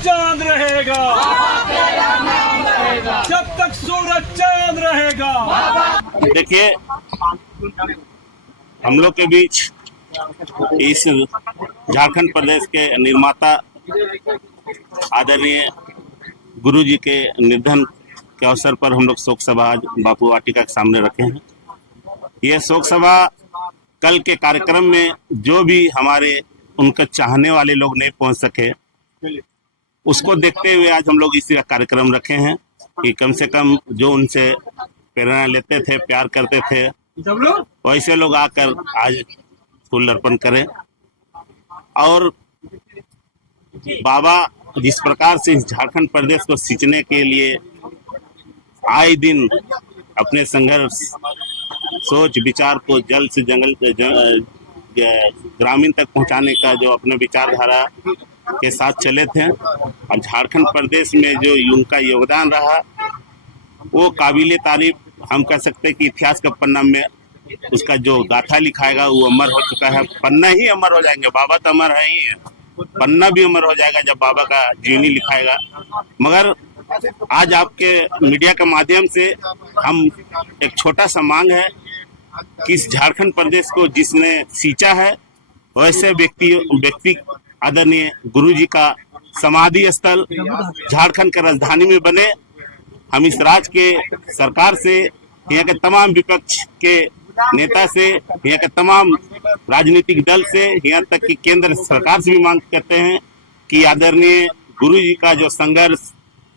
चांद रहेगा, जब तक सूरज चांद रहेगा। देखिए, हम लोग के बीच इस झारखंड प्रदेश के निर्माता आदरणीय गुरु जी के निधन के अवसर पर हम लोग शोक सभा आज बापू वाटिका के सामने रखे हैं। यह शोक सभा कल के कार्यक्रम में जो भी हमारे उनके चाहने वाले लोग नहीं पहुंच सके, उसको देखते हुए आज हम लोग इसी का कार्यक्रम रखे हैं कि कम से कम जो उनसे प्रेरणा लेते थे, प्यार करते थे, वैसे लोग आकर आज फूल अर्पण करें। और बाबा जिस प्रकार से इस झारखंड प्रदेश को सींचने के लिए आए दिन अपने संघर्ष, सोच, विचार को जल से जंगल ग्रामीण तक पहुंचाने का जो अपने विचारधारा के साथ चले थे, और झारखंड प्रदेश में जो उनका योगदान रहा वो काबिले तारीफ, हम कह सकते हैं कि इतिहास के पन्ना में उसका जो गाथा लिखाएगा वो अमर हो चुका है। पन्ना ही अमर हो जाएंगे, बाबा तो अमर है ही है, पन्ना भी अमर हो जाएगा जब बाबा का जीवनी लिखाएगा। मगर आज आपके मीडिया के माध्यम से हम एक छोटा सा मांग है कि इस झारखंड प्रदेश को जिसने सींचा है वैसे व्यक्ति आदरणीय गुरु जी का समाधि स्थल झारखंड की राजधानी में बने। हम इस राज्य के सरकार से, यहाँ के तमाम विपक्ष के नेता से, यहाँ के तमाम राजनीतिक दल से, यहाँ तक कि केंद्र सरकार से भी मांग करते हैं कि आदरणीय गुरु जी का जो संघर्ष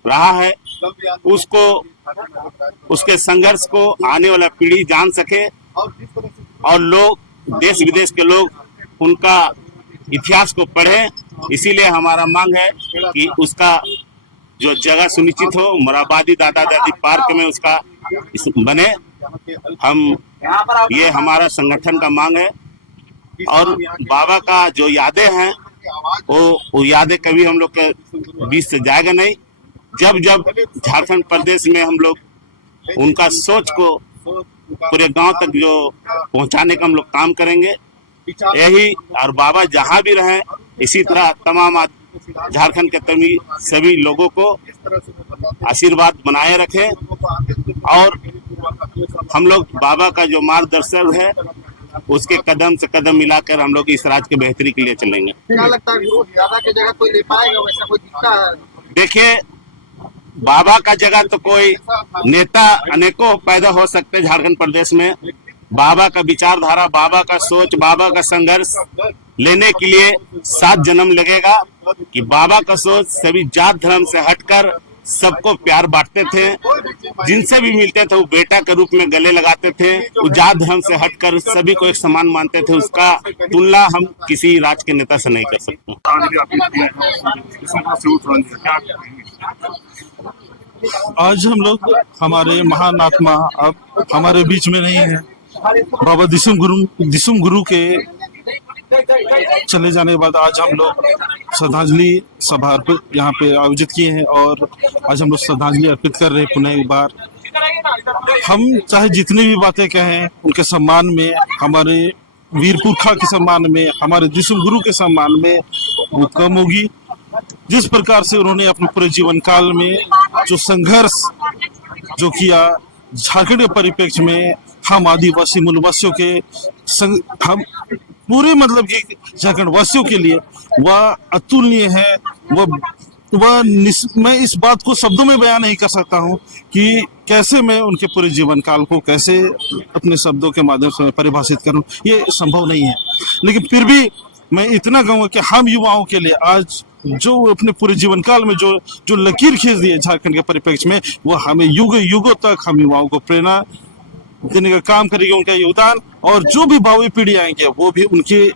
रहा है उसको, उसके संघर्ष को आने वाला पीढ़ी जान सके और लोग, देश विदेश के लोग उनका इतिहास को पढ़ें। इसीलिए हमारा मांग है कि उसका जो जगह सुनिश्चित हो, मोराबादी दादा दादी पार्क में उसका बने। ये हमारा संगठन का मांग है। और बाबा का जो यादें हैं वो यादें कभी हम लोग के बीच से जाएगा नहीं। जब जब झारखंड प्रदेश में हम लोग उनका सोच को पूरे गांव तक जो पहुंचाने का हम लोग काम करेंगे, यही। और बाबा जहां भी रहें इसी तरह तमाम झारखंड के सभी लोगों को आशीर्वाद बनाए रखें और हम लोग बाबा का जो मार्गदर्शन है उसके कदम से कदम मिलाकर हम लोग इस राज्य के बेहतरी के लिए चलेंगे। क्या लगता है बाबा की जगह कोई ले पाएगा, वैसा कोई दिखता है? देखिए, बाबा का जगह तो कोई नेता अनेकों पैदा हो सकते हैं झारखंड प्रदेश में। बाबा का विचारधारा, बाबा का सोच, बाबा का संघर्ष लेने के लिए 7 जन्म लगेगा। कि बाबा का सोच सभी जात धर्म से हटकर सबको प्यार बांटते थे, जिनसे भी मिलते थे वो बेटा के रूप में गले लगाते थे, वो जात धर्म से हटकर सभी को एक समान मानते थे। उसका तुलना हम किसी राज्य के नेता से नहीं कर सकते। आज हम लोग, हमारे महान आत्मा अब हमारे बीच में नहीं है। बाबा दिसुम गुरु के चले जाने के बाद आज हम लोग श्रद्धांजलि सभा यहाँ पे आयोजित किए हैं और आज हम लोग श्रद्धांजलि अर्पित कर रहे हैं पुनः एक बार। हम चाहे जितनी भी बातें कहें उनके सम्मान में, हमारे वीर पुरखा के सम्मान में, हमारे दिसुम गुरु के सम्मान में वो कम होगी। जिस प्रकार से उन्होंने अपने पूरे जीवन काल में जो संघर्ष जो किया झारखंड के परिप्रेक्ष्य में, हम आदिवासी मूलवासियों के हम पूरे मतलब कि झारखंड वासियों के लिए वह अतुलनीय है। मैं इस बात को शब्दों में बयान नहीं कर सकता हूँ कि कैसे मैं उनके पूरे जीवन काल को कैसे अपने शब्दों के माध्यम से परिभाषित करूँ, ये संभव नहीं है। लेकिन फिर भी मैं इतना कहूँगा कि हम युवाओं के लिए आज जो अपने पूरे जीवन काल में जो लकीर खींच दी है झारखंड के परिप्रेक्ष्य में, वो हमें युगों तक हम युवाओं को प्रेरणा देने का काम करेगी। उनका योगदान और जो भी भावी पीढ़ी आएंगे वो भी उनके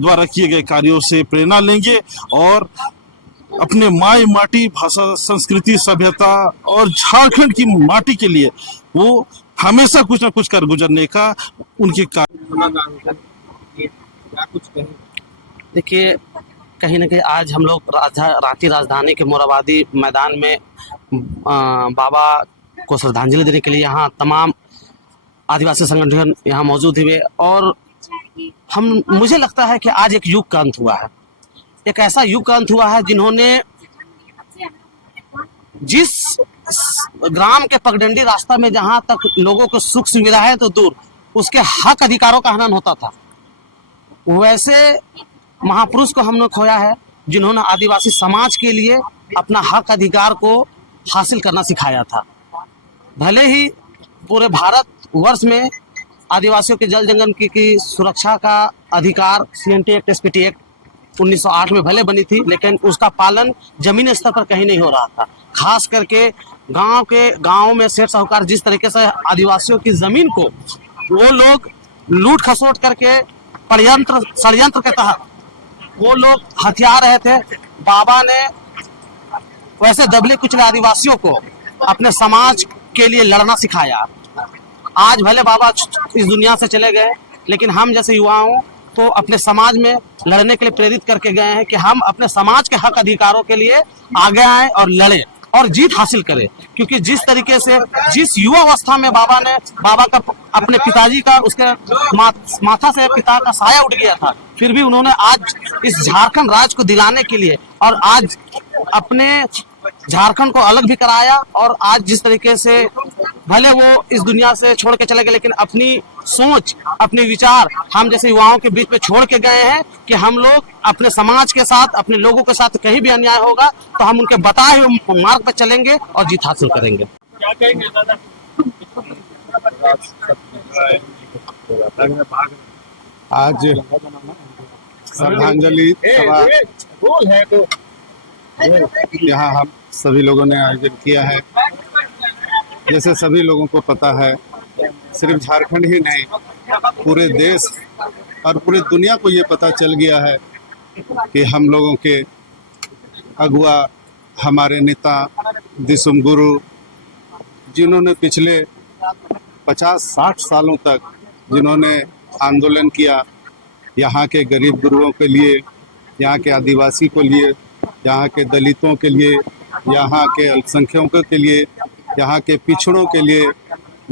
द्वारा किए गए कार्यों से प्रेरणा लेंगे और अपने माई माटी, भाषा, संस्कृति, सभ्यता और झारखंड की माटी के लिए वो हमेशा कुछ ना कुछ कर गुजरने का उनके कार्य। देखिए, कहीं ना कहीं आज हम लोग राजधानी के मोराबादी मैदान में बाबा को श्रद्धांजलि देने के लिए यहाँ तमाम आदिवासी संगठन यहाँ मौजूद हुए और मुझे लगता है कि आज एक युग का अंत हुआ है। एक ऐसा युग का अंत हुआ है जिन्होंने जिस ग्राम के पगडंडी रास्ता में जहां तक लोगों को सुख सुविधाएं तो दूर, उसके हक अधिकारों का हनन होता था, वैसे महापुरुष को हमने खोया है जिन्होंने आदिवासी समाज के लिए अपना हक अधिकार को हासिल करना सिखाया था। भले ही पूरे भारत वर्ष में आदिवासियों के जल जंगल की सुरक्षा का अधिकार CNT एक्ट SPT एक्ट 1908 में भले बनी थी, लेकिन उसका पालन जमीनी स्तर पर कहीं नहीं हो रहा था। खास करके गांव में सेठ साहूकार जिस तरीके से आदिवासियों की जमीन को वो लोग लूट खसोट करके षड्यंत्र के तहत वो लोग हथिया रहे थे, बाबा ने वैसे दबले कुचले आदिवासियों को अपने समाज के लिए लड़ना सिखाया। आज भले बाबा इस दुनिया से चले गए, लेकिन हम जैसे युवाओं को अपने समाज में लड़ने के लिए प्रेरित करके गए हैं कि हम अपने समाज के हक अधिकारों के लिए आगे आए और लड़े और जीत हासिल करें। क्योंकि जिस तरीके से जिस युवा अवस्था में बाबा का अपने पिताजी का उसके माथा से पिता का साया उठ गया था, फिर भी उन्होंने आज इस झारखंड राज्य को दिलाने के लिए और आज अपने झारखंड को अलग भी कराया। और आज जिस तरीके से भले वो इस दुनिया से छोड़ के चले गए, लेकिन अपनी सोच अपने विचार हम जैसे युवाओं के बीच में छोड़ के गए हैं कि हम लोग अपने समाज के साथ अपने लोगों के साथ कहीं भी अन्याय होगा तो हम उनके बताए हुए मार्ग पर चलेंगे और जीत हासिल करेंगे। आज श्रद्धांजलि सभा यहाँ हम सभी लोगों ने आयोजन किया है। जैसे सभी लोगों को पता है, सिर्फ झारखंड ही नहीं पूरे देश और पूरे दुनिया को ये पता चल गया है कि हम लोगों के अगुआ हमारे नेता दिसुम गुरु, जिन्होंने पिछले 50-60 सालों तक जिन्होंने आंदोलन किया यहाँ के गरीब गुरुओं के लिए, यहाँ के आदिवासी को लिए, यहाँ के दलितों के लिए, यहाँ के अल्पसंख्यकों के लिए, यहाँ के पिछड़ों के लिए,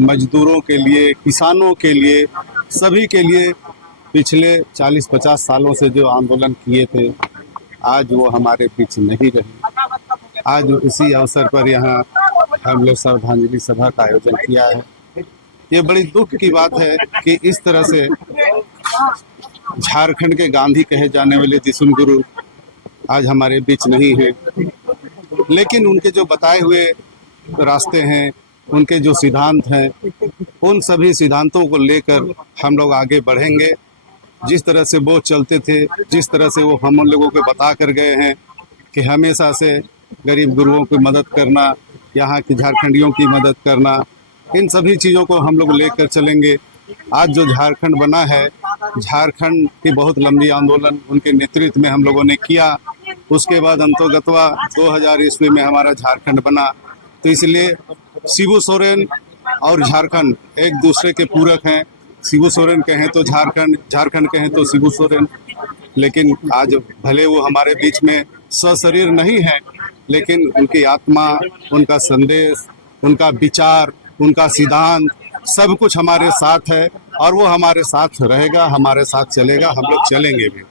मजदूरों के लिए, किसानों के लिए, सभी के लिए पिछले 40-50 सालों से जो आंदोलन किए थे, आज वो हमारे बीच नहीं रहे। आज उसी अवसर पर यहाँ हम लोग श्रद्धांजलि सभा का आयोजन किया है। ये बड़ी दुख की बात है कि इस तरह से झारखंड के गांधी कहे जाने वाले दिसुम गुरु आज हमारे बीच नहीं है, लेकिन उनके जो बताए हुए रास्ते हैं, उनके जो सिद्धांत हैं, उन सभी सिद्धांतों को लेकर हम लोग आगे बढ़ेंगे। जिस तरह से वो चलते थे, जिस तरह से वो हम लोगों को बता कर गए हैं कि हमेशा से गरीब गुरुओं की मदद करना, यहाँ की झारखंडियों की मदद करना, इन सभी चीज़ों को हम लोग लेकर चलेंगे। आज जो झारखंड बना है, झारखंड की बहुत लंबी आंदोलन उनके नेतृत्व में हम लोगों ने किया। उसके बाद अंतोगत्वा 2000 ईस्वी में हमारा झारखंड बना। तो इसलिए शिबू सोरेन और झारखंड एक दूसरे के पूरक हैं। शिबू सोरेन कहें तो झारखंड, झारखंड कहें तो शिबू सोरेन। लेकिन आज भले वो हमारे बीच में सशरीर नहीं है, लेकिन उनकी आत्मा, उनका संदेश, उनका विचार, उनका सिद्धांत सब कुछ हमारे साथ है और वो हमारे साथ रहेगा, हमारे साथ चलेगा, हम लोग चलेंगे भी।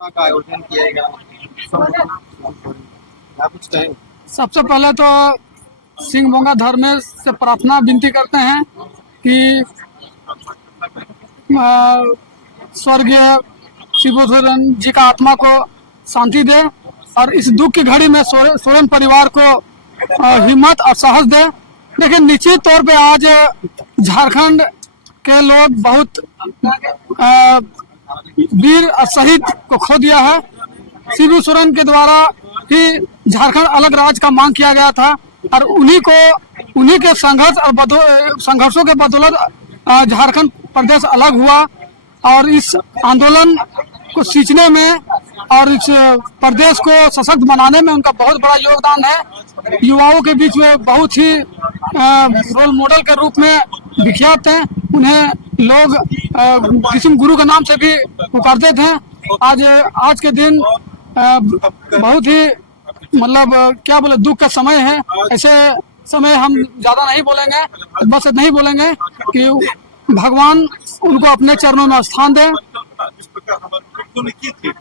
का आयोजन किया सबसे पहले तो सिंह बोंगा धर्मेश से प्रार्थना विनती करते हैं कि स्वर्गीय शिबू सोरेन जी का आत्मा को शांति दे और इस दुख की घड़ी में सोरेन परिवार को हिम्मत और साहस दे। लेकिन निश्चित तौर पे आज झारखंड के लोग बहुत वीर और शहीद को खो दिया है। शिबू सोरेन के द्वारा ही झारखंड अलग राज्य का मांग किया गया था और उन्हीं के संघर्ष और संघर्षों के बदौलत झारखंड प्रदेश अलग हुआ। और इस आंदोलन को सींचने में और इस प्रदेश को सशक्त बनाने में उनका बहुत बड़ा योगदान है। युवाओं के बीच में बहुत ही रोल मॉडल के रूप में विख्यात हैं। उन्हें लोग दिसुम गुरु के नाम से भी पुकारते थे। आज के दिन बहुत ही मतलब क्या बोले दुख का समय है। ऐसे समय हम ज़्यादा नहीं बोलेंगे, बस नहीं बोलेंगे कि भगवान उनको अपने चरणों में स्थान दे। जिस प्रकार हमारे पूर्वजों ने की थी